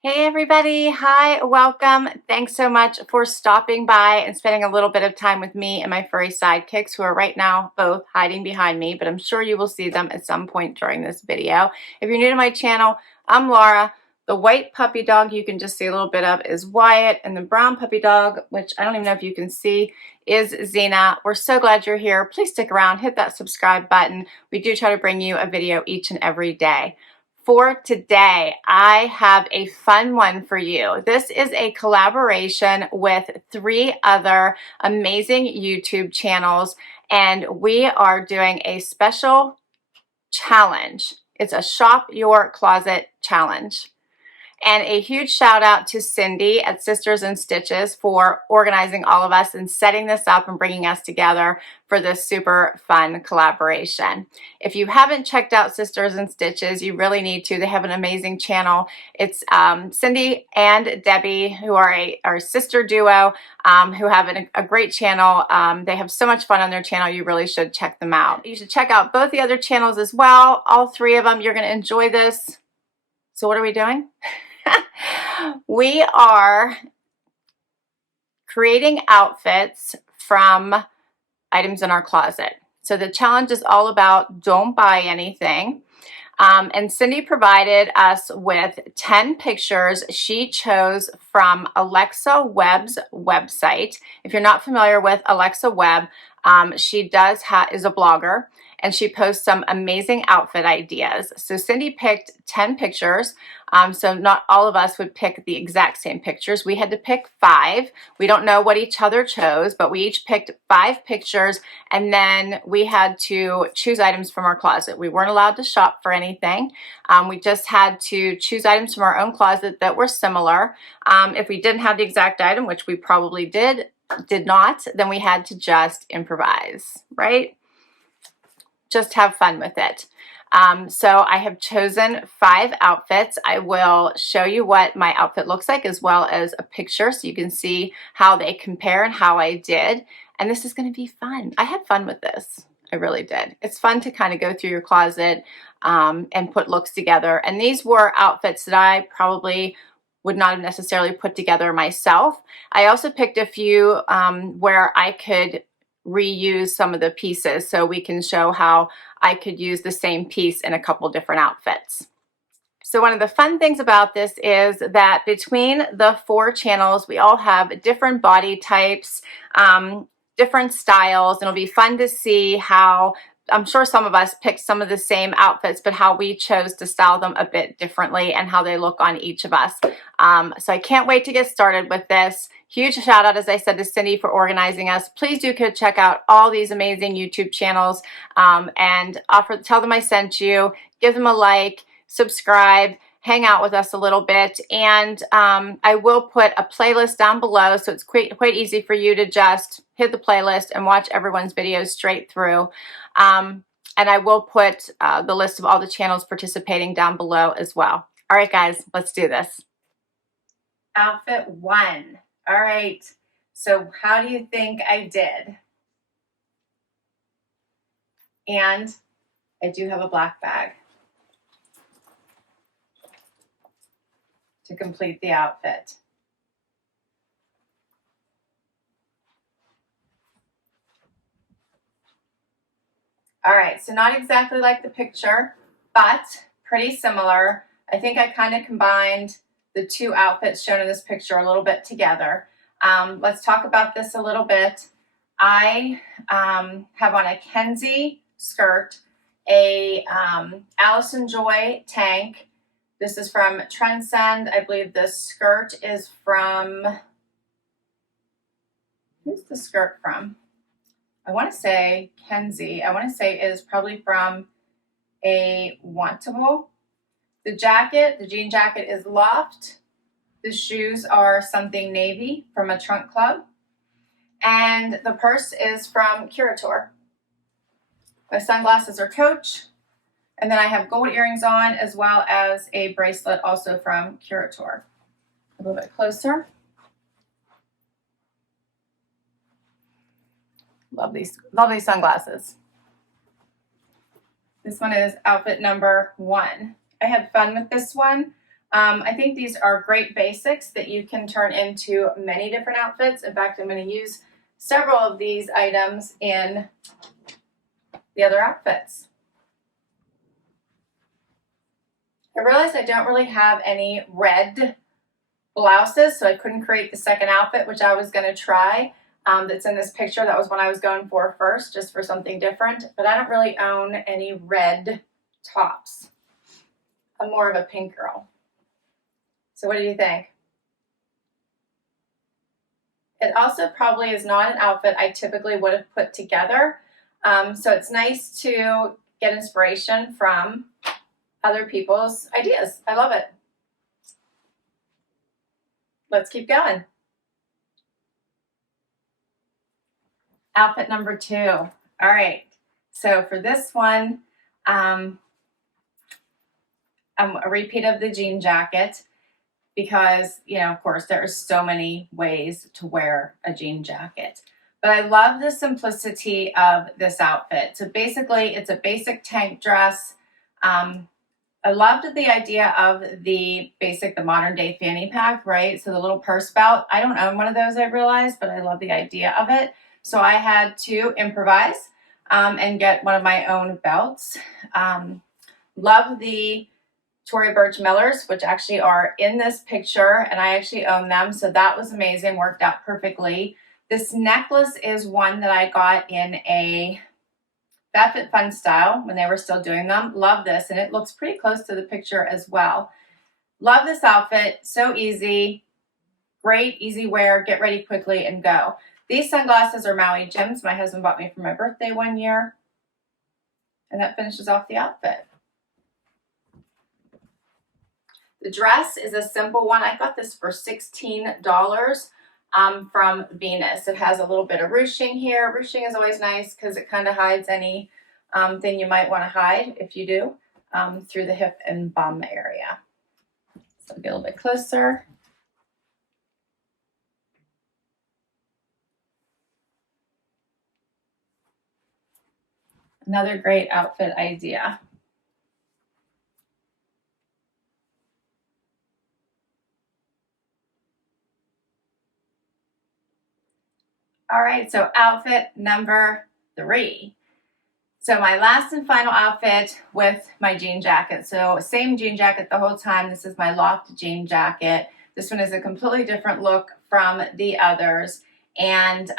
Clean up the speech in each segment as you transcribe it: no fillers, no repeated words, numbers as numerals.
Hey everybody, hi, welcome. Thanks so much for stopping by and spending a little bit of time with me and my furry sidekicks who are right now both hiding behind me, but I'm sure you will see them at some point during this video. If you're new to my channel, I'm Laura. The white puppy dog you can just see a little bit of is Wyatt, and the brown puppy dog, which I don't even know if you can see, is Xena. We're so glad you're here. Please stick around, hit that subscribe button. We do try to bring you a video each and every day. For today, I have a fun one for you. This is a collaboration with 3 other amazing YouTube channels, and we are doing a special challenge. It's a Shop Your Closet challenge. And a huge shout out to Cindy at Sisters in Stitches for organizing all of us and setting this up and bringing us together for this super fun collaboration. If you haven't checked out Sisters in Stitches, you really need to. They have an amazing channel. It's Cindy and Debbie, who are a sister duo, who have a great channel. They have so much fun on their channel. You really should check them out. You should check out both the other channels as well. All 3 of them. You're going to enjoy this. So what are we doing? We are creating outfits from items in our closet. So the challenge is all about don't buy anything. And Cindy provided us with 10 pictures she chose from Alexa Webb's website. If you're not familiar with Alexa Webb, she is a blogger, and she posts some amazing outfit ideas. So Cindy picked 10 pictures. So not all of us would pick the exact same pictures. We had to pick 5. We don't know what each other chose, but we each picked 5 pictures, and then we had to choose items from our closet. We weren't allowed to shop for anything. We just had to choose items from our own closet that were similar. If we didn't have the exact item, which we probably did not, then we had to just improvise, right? Just have fun with it. So I have chosen 5 outfits. I will show you what my outfit looks like as well as a picture so you can see how they compare and how I did. And this is going to be fun. I had fun with this. I really did. It's fun to kind of go through your closet and put looks together. And these were outfits that I probably would not have necessarily put together myself. I also picked a few where I could reuse some of the pieces so we can show how I could use the same piece in a couple different outfits. So one of the fun things about this is that between the 4 channels, we all have different body types, different styles, and it'll be fun to see how, I'm sure some of us picked some of the same outfits, but how we chose to style them a bit differently and how they look on each of us. So I can't wait to get started with this. Huge shout out, as I said, to Cindy for organizing us. Please do check out all these amazing YouTube channels and tell them I sent you, give them a like, subscribe, hang out with us a little bit, and I will put a playlist down below, so it's quite easy for you to just hit the playlist and watch everyone's videos straight through. And I will put the list of all the channels participating down below as well. All right, guys, let's do this. Outfit 1. All right, so how do you think I did? And I do have a black bag to complete the outfit. All right, so not exactly like the picture, but pretty similar. I think I kind of combined the 2 outfits shown in this picture a little bit together. Let's talk about this a little bit. I have on a Kensie skirt, a Allison Joy tank. This is from Trendsend. I believe this skirt is from, who's the skirt from? I want to say Kensie. I want to say it is probably from a Wantable. The jacket, the jean jacket, is Loft. The shoes are something navy from a Trunk Club. And the purse is from Curateur. My sunglasses are Coach. And then I have gold earrings on as well as a bracelet also from Curateur. A little bit closer. Love these sunglasses. This one is outfit number 1. I had fun with this one. I think these are great basics that you can turn into many different outfits. In fact, I'm going to use several of these items in the other outfits. I realized I don't really have any red blouses, so I couldn't create the second outfit, which I was going to try. That's in this picture. That was what I was going for first, just for something different. But I don't really own any red tops. I'm more of a pink girl. So what do you think? It also probably is not an outfit I typically would have put together. So it's nice to get inspiration from other people's ideas. I love it. Let's keep going. Outfit number 2. All right. So for this one, a repeat of the jean jacket because, you know, of course, there are so many ways to wear a jean jacket. But I love the simplicity of this outfit. So basically, it's a basic tank dress. I loved the idea of the modern day fanny pack, right? So the little purse belt. I don't own one of those, I realized, but I love the idea of it. So I had to improvise and get one of my own belts. Love the Tory Burch Millers, which actually are in this picture, and I actually own them. So that was amazing, worked out perfectly. This necklace is one that I got in a FabFitFun style when they were still doing them. Love this, and it looks pretty close to the picture as well. Love this outfit, so easy, great, easy wear, get ready quickly and go. These sunglasses are Maui Jims. My husband bought me for my birthday one year, and that finishes off the outfit. The dress is a simple one. I got this for $16 from Venus. It has a little bit of ruching here. Ruching is always nice because it kind of hides any thing you might want to hide if you do through the hip and bum area. So get a little bit closer. Another great outfit idea. All right, so outfit number 3. So my last and final outfit with my jean jacket. So same jean jacket the whole time. This is my Loft jean jacket. This one is a completely different look from the others. And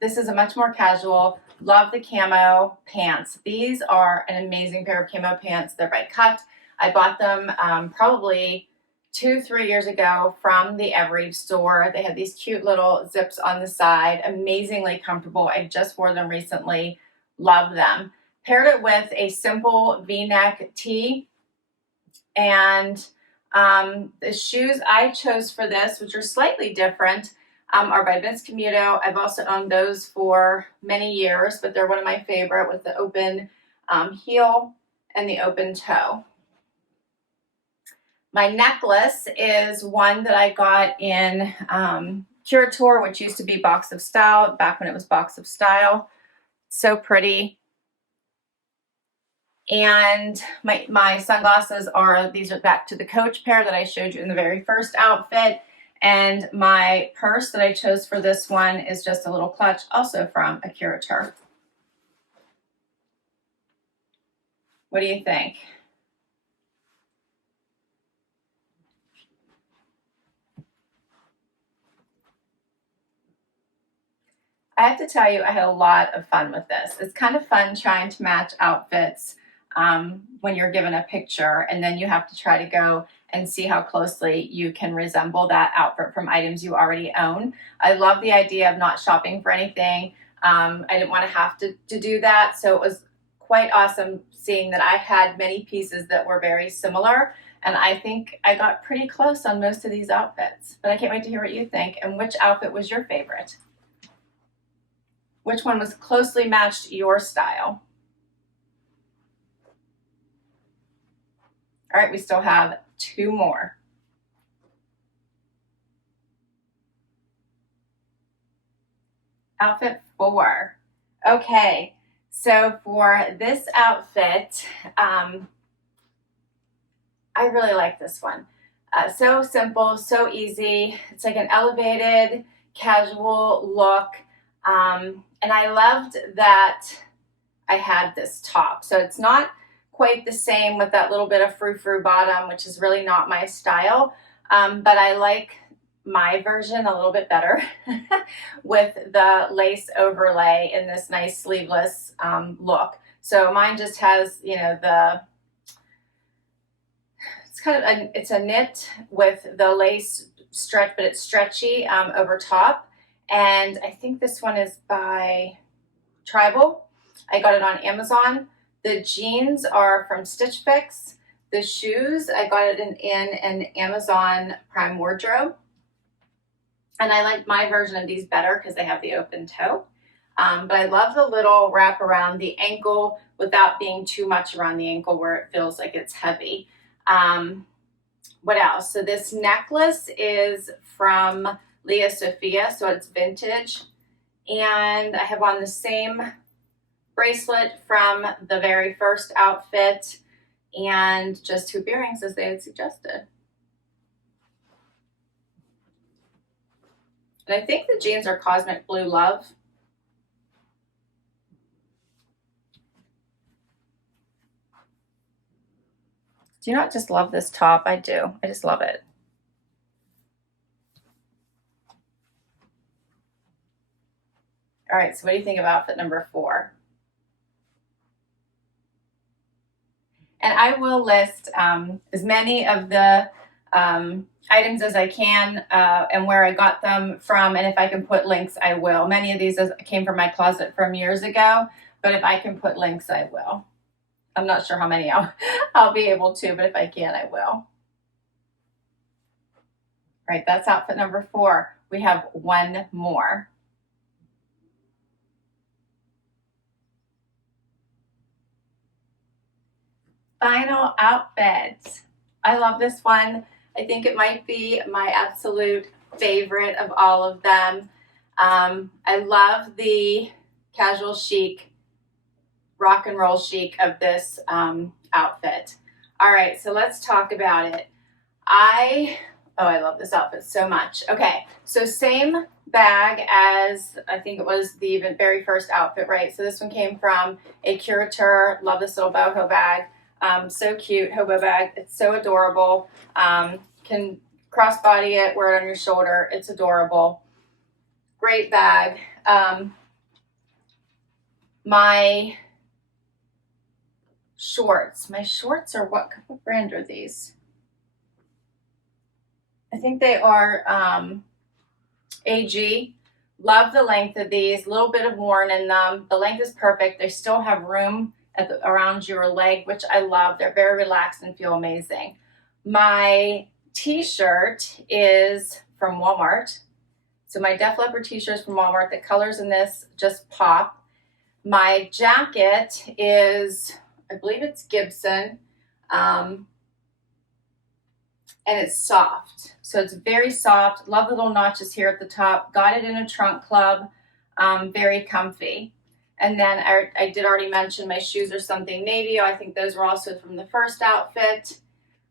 this is a much more casual. Love the camo pants. These are an amazing pair of camo pants. They're by Cut. I bought them probably 2-3 years ago from the Evereve store. They had these cute little zips on the side, amazingly comfortable. I just wore them recently. Love them. Paired it with a simple V-neck tee. And the shoes I chose for this, which are slightly different, are by Camuto. I've also owned those for many years, but they're one of my favorite with the open heel and the open toe. My necklace is one that I got in Curateur, which used to be Box of Style, back when it was Box of Style. So pretty. And my sunglasses are, these are back to the Coach pair that I showed you in the very first outfit. And my purse that I chose for this one is just a little clutch, also from a Curateur. What do you think? I have to tell you, I had a lot of fun with this. It's kind of fun trying to match outfits when you're given a picture, and then you have to try to go and see how closely you can resemble that outfit from items you already own. I love the idea of not shopping for anything. I didn't want to have to do that, so it was quite awesome seeing that I had many pieces that were very similar, and I think I got pretty close on most of these outfits. But I can't wait to hear what you think, and which outfit was your favorite? Which one was closely matched your style? All right, we still have 2 more. Outfit 4. Okay, so for this outfit, I really like this one. So simple, so easy. It's like an elevated, casual look. And I loved that I had this top. So it's not quite the same with that little bit of frou-frou bottom, which is really not my style. But I like my version a little bit better with the lace overlay in this nice sleeveless look. So mine just has, you know, it's kind of it's a knit with the lace stretch, but it's stretchy over top. And I think this one is by Tribal. I got it on Amazon. The jeans are from Stitch Fix. The shoes, I got it in an Amazon Prime Wardrobe. And I like my version of these better because they have the open toe. But I love the little wrap around the ankle without being too much around the ankle where it feels like it's heavy. What else? So this necklace is from Lia Sophia, so it's vintage. And I have on the same bracelet from the very first outfit and just hoop earrings as they had suggested. And I think the jeans are Cosmic Blue Love. Do you not just love this top? I do. I just love it. All right, so what do you think of outfit number 4? And I will list as many of the items as I can and where I got them from, and if I can put links, I will. Many of these came from my closet from years ago, but if I can put links, I will. I'm not sure how many I'll be able to, but if I can, I will. All right, that's outfit number 4. We have one more. Final outfit. I love this one. I think it might be my absolute favorite of all of them. I love the casual chic, rock and roll chic of this outfit. All right, so let's talk about it. I love this outfit so much. Okay, so same bag as I think it was the very first outfit, right? So this one came from a Curateur. Love this little boho bag. So cute, hobo bag. It's so adorable. Can crossbody it, wear it on your shoulder. It's adorable. Great bag. My shorts are what brand are these? I think they are AG. Love the length of these. A little bit of worn in them. The length is perfect. They still have room around your leg, which I love. They're very relaxed and feel amazing. My t-shirt is from Walmart. So my Def Leppard t-shirt is from Walmart. The colors in this just pop. My jacket is, I believe it's Gibson, and it's soft. So it's very soft. Love the little notches here at the top. Got it in a trunk club. Very comfy. And then I did already mention my shoes are something navy. I think those were also from the first outfit.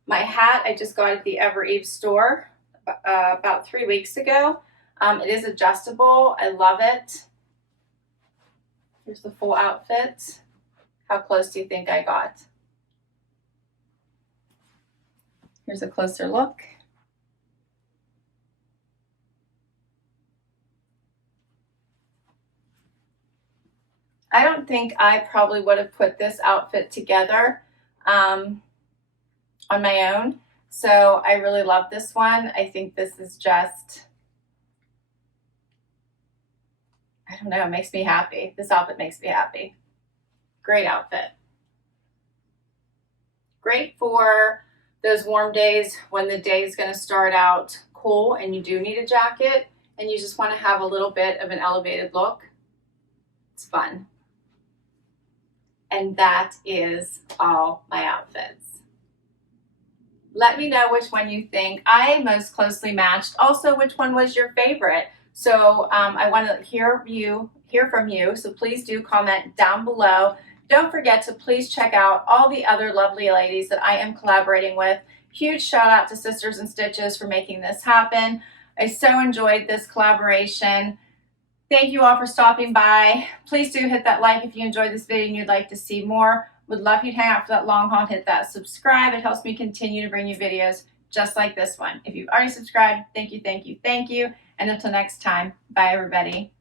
My hat I just got at the Evereve store about 3 weeks ago. It is adjustable. I love it. Here's the full outfit. How close do you think I got? Here's a closer look. I don't think I probably would have put this outfit together on my own. So I really love this one. I think this is just, I don't know, it makes me happy. This outfit makes me happy. Great outfit. Great for those warm days when the day is going to start out cool and you do need a jacket and you just want to have a little bit of an elevated look. It's fun. And that is all my outfits. Let me know which one you think I most closely matched. Also, which one was your favorite? So I want to hear from you. So please do comment down below. Don't forget to please check out all the other lovely ladies that I am collaborating with Huge shout out to Sisters in Stitches for making this happen. I so enjoyed this collaboration. Thank you all for stopping by. Please do hit that like if you enjoyed this video and you'd like to see more. Would love you to hang out for that long haul and hit that subscribe. It helps me continue to bring you videos just like this one. If you've already subscribed, thank you, thank you, thank you. And until next time, bye everybody.